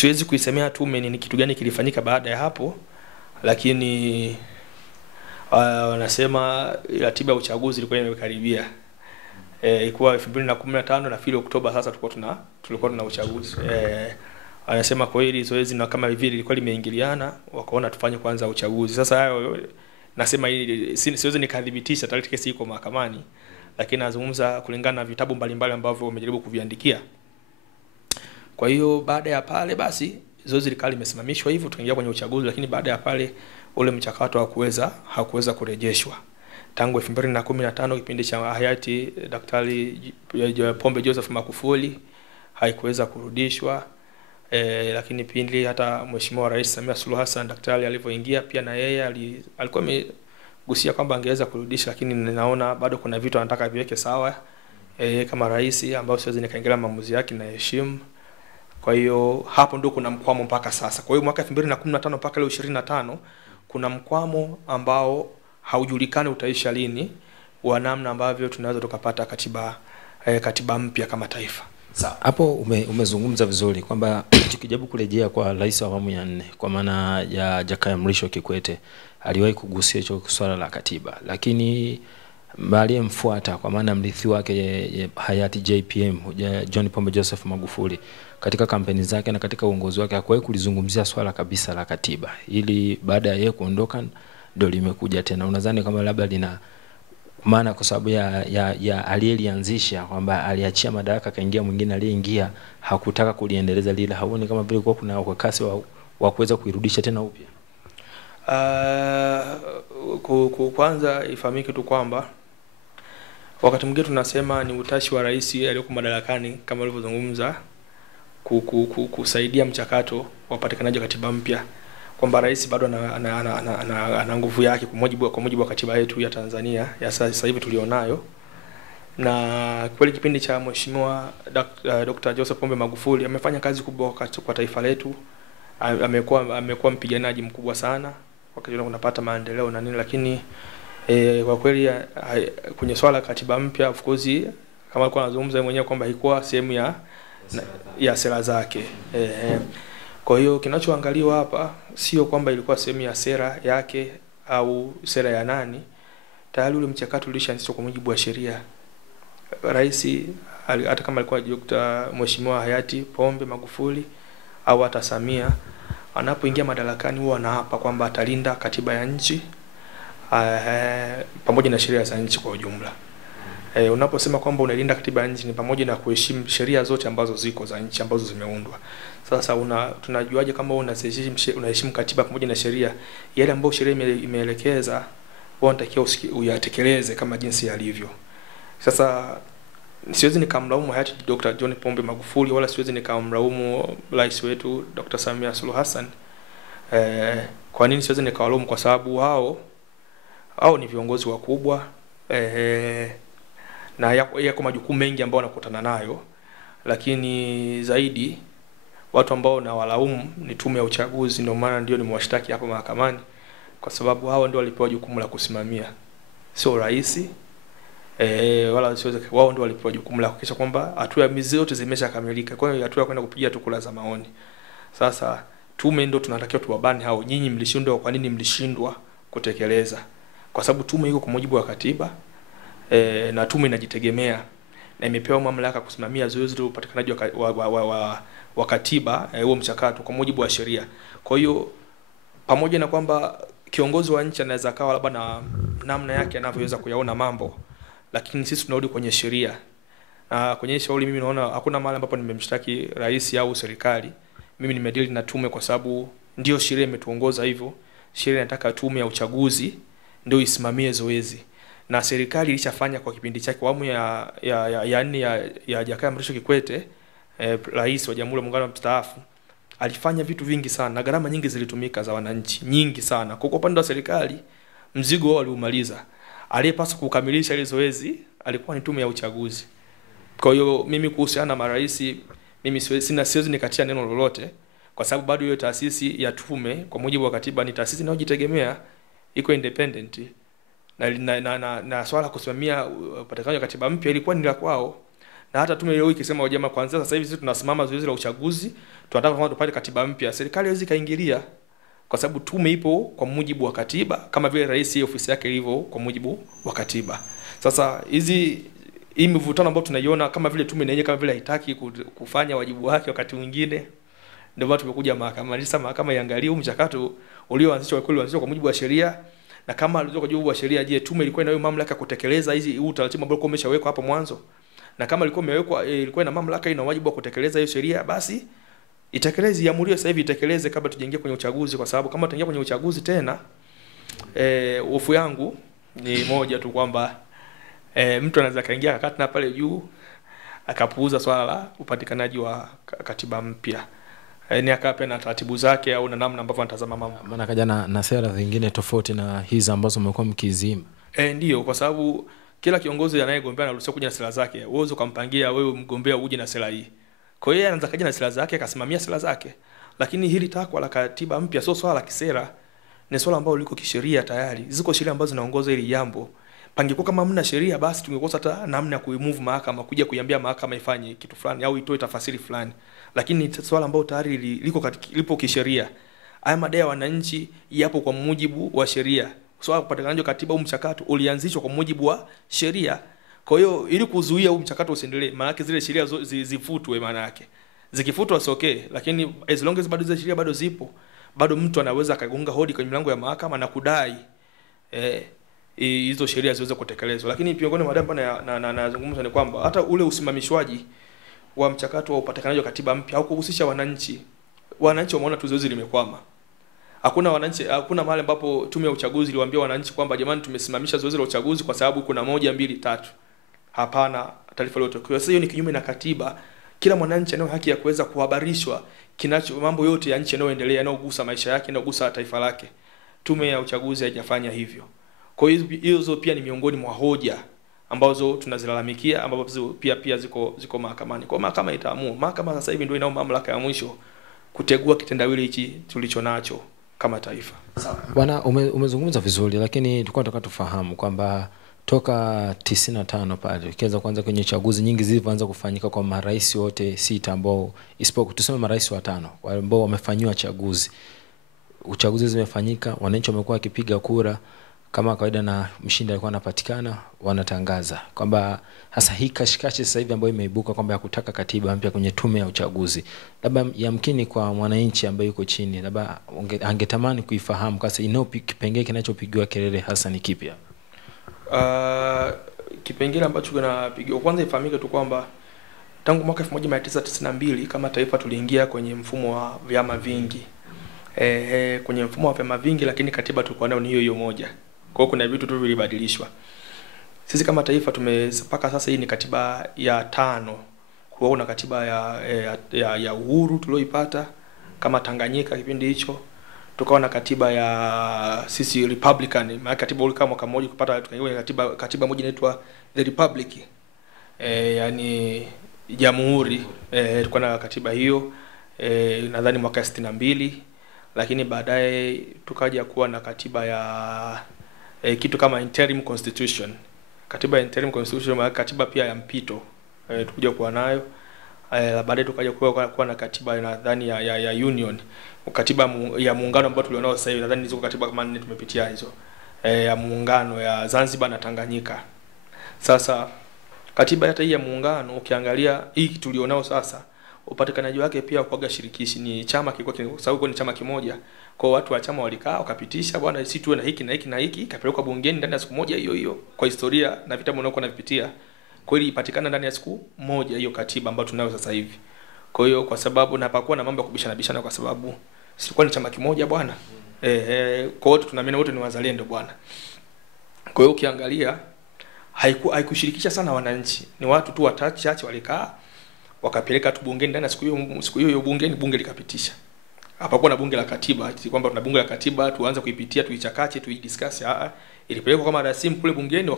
siwezi kuisemea tume ni kitu gani kilifanyika baada ya hapo, lakini wanasema ratiba ya uchaguzi ilikuwa imekaribia. Ilikuwa 2015 na fili Oktoba sasa tulikuwa tuna uchaguzi. Anasema kwa hili zoezi na kama hivi lilikuwa limeingiliana, wakaona tufanye kwanza uchaguzi. Sasa hayo nasema hili siwezi nikadhibitisha, tayari kesi iko mahakamani, lakini nazungumza kulingana na vitabu mbalimbali ambavyo wamejaribu kuviandikia. Kwa hiyo baada ya pale basi zoezi likali limesimamishwa hivyo tukaingia kwenye uchaguzi, lakini baada ya pale ule mchakato hakuweza kurejeshwa. Tangu 2015 kipindi cha hayati Daktari Pombe Joseph Magufuli haikuweza kurudishwa. Lakini pindi hata Mheshimiwa Rais Samia Suluhu Hassan daktari alivyoingia pia na yeye alikuwa amegusia kwamba angeweza kurudisha, lakini ninaona bado kuna vitu anataka viweke sawa kama rais, ambao siwezi nikaingilia maamuzi yake na heshima. Kwa hiyo hapo ndio kuna mkwamo mpaka sasa. Kwa hiyo mwaka 2015 mpaka leo 25 kuna mkwamo ambao haujulikani utaisha lini, wa namna ambavyo tunaweza tukapata katiba mpya kama taifa. Hapo umezungumza vizuri kwamba tukijaribu kurejea kwa rais wa awamu ya 4 kwa maana ya Jakaya Mrisho Kikwete aliwahi kugusia hicho swala la katiba, lakini aliyemfuata kwa maana mrithi wake hayati JPM John Pombe Joseph Magufuli katika kampeni zake na katika uongozi wake hakuwahi kulizungumzia swala kabisa la katiba. Ili baada ya yeye kuondoka ndio limekuja tena. Unadhani kama labda lina maana kwa sababu ya aliyelianzisha kwamba aliachia madaraka kaingia mwingine aliyeingia hakutaka kuliendeleza lile, haoni kama vile kuna ukakasi wa kuweza kuirudisha tena upya? Kwanza ifahamike tu kwamba wakati mwingine tunasema ni utashi wa rais aliyeko madarakani kama alivyozungumza kusaidia mchakato wa upatikanaji wa katiba mpya, kwamba rais bado ana nguvu yake kwa mujibu wa katiba yetu ya Tanzania ya sasa hivi tulionayo. Na kweli kipindi cha Mheshimiwa Dr. Joseph Pombe Magufuli amefanya kazi kubwa kwa taifa letu. Amekuwa mpiganaji mkubwa sana wakati tunapata maendeleo na nini, lakini kwa kweli kwenye swala la katiba mpya of course kama alikuwa anazungumza mwenyewe kwamba haikuwa sehemu ya sera zake. Kwa hiyo kinachoangaliwa hapa sio kwamba ilikuwa sehemu ya sera yake au sera ya nani. Tayari ule mchakato ulishaanzishwa kwa mujibu wa sheria. Rais hata kama alikuwa Mheshimiwa hayati Pombe Magufuli au hata Samia, anapoingia madarakani huwa anaapa kwamba atalinda katiba ya nchi pamoja na sheria za nchi kwa ujumla. Unaposema kwamba unalinda katiba ya nchi ni pamoja na kuheshimu sheria zote ambazo ziko za nchi ambazo zimeundwa. Sasa tunajuaje kama unaheshimu katiba pamoja na sheria? Yale ambayo sheria imeelekeza unatakiwa uyatekeleze kama jinsi yalivyo. Sasa siwezi nikamlaumu hayati Dr. John Pombe Magufuli wala siwezi nikamlaumu rais wetu Dr. Samia Suluhu Hassan. Kwa nini siwezi nikawalaumu? Kwa sababu hao ni viongozi wakubwa na yako majukumu mengi ambao wanakutana nayo, lakini zaidi watu ambao na walaumu ni tume ya uchaguzi. Ndio maana ndio nimewashtaki hapa mahakamani, kwa sababu hao ndio walipewa jukumu la kusimamia, sio rais. Wala wao ndio walipewa jukumu la kuhakikisha kwamba hatua mizi zote zimeshakamilika. Kwa hiyo hatua kwenda kupiga tu kura za maoni. Sasa tume ndio tunatakiwa tuwabane hao, nyinyi mlishindwa, kwa nini mlishindwa kutekeleza? Kwa sababu tume iko kwa mujibu wa katiba na tume inajitegemea na imepewa mamlaka kusimamia zoezi la upatikanaji wa katiba huo mchakato kwa mujibu wa sheria. Kwa hiyo pamoja na kwamba kiongozi wa nchi anaweza kawa labda na namna yake anavyoweza kuyaona mambo, lakini sisi tunarudi kwenye sheria. Kwenye shauri mimi naona hakuna mahali ambapo nimemshtaki rais au serikali. Mimi nimedeal na tume kwa sababu ndio sheria imetuongoza hivyo. Sheria inataka tume ya uchaguzi ndio isimamie zoezi. Na serikali ilishafanya kwa kipindi chake awamu ya 4 ya Jakaya Mrisho Kikwete, rais wa Jamhuri ya Muungano mstaafu, alifanya vitu vingi sana na gharama nyingi zilitumika za wananchi, nyingi sana. Kwa upande wa serikali mzigo wao waliumaliza. Aliyepaswa kukamilisha ile zoezi alikuwa ni tume ya uchaguzi. Kwa hiyo mimi kuhusiana na marais mimi siwezi nikatia neno lolote, kwa sababu bado hiyo taasisi ya tume kwa mujibu wa katiba ni taasisi inayojitegemea, iko independent. Na swala kusimamia upatikanaji wa katiba mpya ilikuwa ni la kwao. Na hata tume leo ikisema jamaa kwanza sasa hivi sisi tunasimama zoezi la uchaguzi, tunataka kwanza tupate katiba mpya. Serikali haiwezi kaingilia kwa sababu tume ipo kwa mujibu wa katiba, kama vile rais ofisi yake ilivyo kwa mujibu wa katiba. Sasa hii mivutano ambayo tunaiona kama vile tume yenyewe kama vile haitaki kufanya wajibu wake wakati mwingine, ndio maana tumekuja mahakamani. Sasa mahakama iangalie mchakato ulioanzishwa kwa mujibu wa sheria, na kama ulikuwa kwa mujibu wa sheria, je, tume ilikuwa inayo mamlaka kutekeleza utaratibu ambao umeshawekwa hapo mwanzo? Na kama ilikuwa ina mamlaka, ina wajibu wa kutekeleza hiyo sheria, basi itekeleze, iamuriwe sasa hivi itekeleze kabla tujaingia kwenye uchaguzi. Kwa sababu kama tutaingia kwenye uchaguzi tena, hofu yangu ni moja tu kwamba mtu anaweza kaingia kakati na pale juu akapuuza swala la upatikanaji wa katiba mpya. Ni akape na taratibu zake au na namna ambavyo anatazama mambo. Maana kaja na sera zingine tofauti na hizi ambazo mmekuwa mkizima. Ndio, kwa sababu kila kiongozi anayegombea anaruhusiwa kuja na sera zake. Uwezo kumpangia wewe mgombea uje na sera hii. Kwa hiyo anaanza kaja na sera zake, akasimamia sera zake. Lakini hili takwa la katiba mpya sio swala la kisera, ni swala ambalo liko kisheria tayari. Ziko sheria ambazo zinaongoza hili jambo. Pangekuwa kama hamna sheria, basi tungekosa hata namna ya kuimove mahakama kuja kuiambia mahakama ifanye kitu fulani au itoe tafasiri fulani. Lakini ni swala ambalo tayari lipo kisheria. Haya madai ya wananchi yapo kwa mujibu wa sheria. Swala kupatikanaje katiba au mchakato ulianzishwa kwa mujibu wa sheria. Kwa hiyo ili kuzuia huu mchakato usiendelee, maana yake zile sheria zifutwe, maana yake. Zikifutwa sio okay, lakini as long as bado zile sheria bado zipo, bado mtu anaweza akagonga hodi kwenye mlango ya mahakama na kudai hizo sheria ziweze kutekelezwa. Lakini miongoni mwa mambo nazungumza ni kwamba hata ule usimamishwaji wa mchakato wa upatikanaji wa katiba mpya au kuhusisha wananchi. Wananchi wameona tu zoezi limekwama. Hakuna mahali ambapo tume ya uchaguzi iliwaambia wananchi kwamba jamani, tumesimamisha zoezi la uchaguzi kwa sababu kuna 1 2 3. Hapana, taarifa iliyotokea. Sasa hiyo ni kinyume na katiba. Kila mwananchi ana haki ya kuweza kuhabarishwa mambo yote ya nchi yanayoendelea, yanayogusa maisha yake, yanayogusa taifa lake. Tume ya uchaguzi haijafanya hivyo. Kwa hiyo hizo pia ni miongoni mwa hoja ambazo tunazilalamikia, ambazo pia ziko mahakamani. Kwa mahakama itaamua. Mahakama sasa hivi ndio inao mamlaka ya mwisho kutegua kitendawili hichi tulicho nacho kama taifa. Bwana, umezungumza vizuri, lakini tulikuwa tunataka tufahamu kwamba toka 95 pale ukianza kwanza kwenye chaguzi nyingi zilizoanza kufanyika kwa marais wote 6 ambao isipokuwa tuseme marais 5 ambao wamefanywa uchaguzi zimefanyika, wananchi wamekuwa wakipiga kura kama kawaida na mshindi alikuwa anapatikana, wanatangaza kwamba hasa hii kashikashi sasa hivi ambayo imeibuka kwamba ya kutaka katiba mpya kwenye tume ya uchaguzi, labda yamkini kwa mwananchi ambaye yuko chini labda angetamani kuifahamu kasa kipengele kinachopigiwa kelele hasa ni kipi? Kipengele ambacho kinapigiwa, kwanza ifahamike tu kwamba tangu mwaka 1992 kama taifa tuliingia kwenye mfumo wa vyama vingi. Kwenye mfumo wa vyama vingi, lakini katiba tulikuwa nayo ni hiyo moja. Kwa hiyo kuna vitu tu vilibadilishwa. Sisi kama taifa mpaka sasa hii ni katiba ya 5. Kuna katiba ya uhuru tulioipata kama Tanganyika kipindi hicho. Tukawa na katiba ya sisi Republican, maana katiba ile kama mwaka mmoja kupata tukaingia katiba moja inaitwa the Republic. Yani jamhuri. Tulikuwa na katiba hiyo nadhani mwaka 62. Lakini baadaye tukaja kuwa na katiba ya kitu kama interim constitution. Katiba ya interim constitution maana katiba pia ya mpito tukuja kuwa nayo. Baadaye tukaja kuwa na katiba nadhani ya union, katiba ya muungano ambayo tulionao sasa hivi, nadhani hizo katiba kama 4 tumepitia hizo, ya muungano ya Zanzibar na Tanganyika. Sasa katiba hata hii ya muungano ukiangalia hii tulionao sasa, upatikanaji wake pia kwa shirikishi ni chama kilikuwa kwa sababu ni chama kimoja. Kwa watu wa chama walikaa wakapitisha bwana sisi tuwe na hiki na hiki na hiki, kapelekwa bungeni ndani ya siku moja hiyo. Kwa historia na vitabu unaokuwa unavipitia, kweli ipatikana ndani ya siku moja hiyo katiba ambayo tunayo sasa hivi. Kwa hiyo kwa sababu na hapakuwa na mambo ya kubishana kwa sababu silikuwa ni chama kimoja bwana. Kwa hiyo tunaamini wote ni wazalendo bwana. Kwa hiyo ukiangalia haikushirikisha sana wananchi. Ni watu tu wachache walikaa wakapeleka tu bungeni ndani ya siku hiyo bungeni, bunge likapitisha. Hapakuwa na bunge la katiba, kwamba tuna bunge la katiba tuanze kuipitia, tuichakache, tuidiscuss. Ilipelekwa kama rasimu kule bungeni